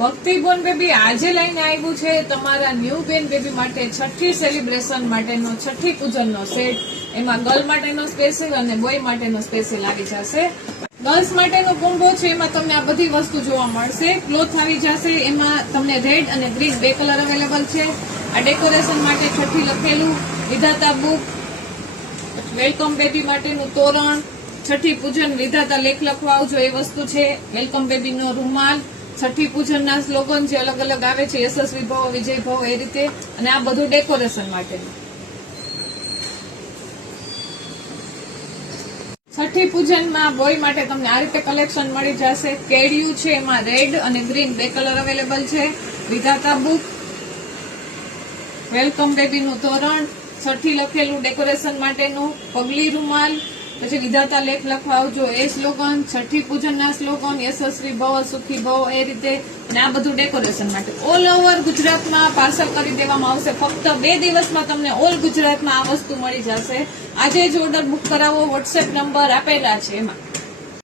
ભક્તિ Born baby આજે લઈને આવ્યું છે તમારા ન્યૂ બેન બેબી માટે છઠ્ઠી સેલિબ્રેશન માટેનો છઠ્ઠી પૂજનનો સેટ. એમાં ગર્લ માટેનો સ્પેશિયલ અને બોય માટેનો સ્પેશિયલ આવી જશે. ગર્લ્સ માટેનો કોમ્બો છે, એમાં તમને આ બધી વસ્તુ જોવા મળશે. ક્લોથ આવી જશે, એમાં તમને રેડ અને ગ્રીન બે કલર અવેલેબલ છે. આ ડેકોરેશન માટે છઠ્ઠી લખેલું, વિધાતા બુક, વેલકમ બેબી માટેનું તોરણ, છઠ્ઠી પૂજન વિધાતા લેખ લખવા આવજો એ વસ્તુ છે. વેલકમ બેબીનો રૂમાલ, છઠ્ઠી પૂજનના સ્લોગન જે અલગ અલગ આવે છે, યશસ્વી ભવ, વિજય ભવ, એ રીતે. અને આ બધું ડેકોરેશન માટેનું. છઠ્ઠી પૂજનમાં બોય માટે તમને આ રીતે કલેક્શન મળી જશે. કેડિયું છે, એમાં રેડ અને ગ્રીન બે કલર અવેલેબલ છે. વિધાતા બુક, વેલકમ બેબીનું તોરણ, છઠ્ઠી લખેલું ડેકોરેશન માટેનું, પગલી રૂમાલ, પછી વિધાતા લેખ લખવા આવજો એ સ્લોગન, છઠ્ઠી પૂજનના સ્લોગન, યશસ્વી ભવ, સુખી ભવ, એ રીતે. અને આ બધું ડેકોરેશન માટે ઓલ ઓવર ગુજરાતમાં પાર્સલ કરી દેવામાં આવશે. ફક્ત 2 દિવસમાં તમને ઓલ ગુજરાતમાં આ વસ્તુ મળી જશે. આજે જ ઓર્ડર બુક કરાવો, વોટ્સએપ નંબર આપેલા છે એમાં.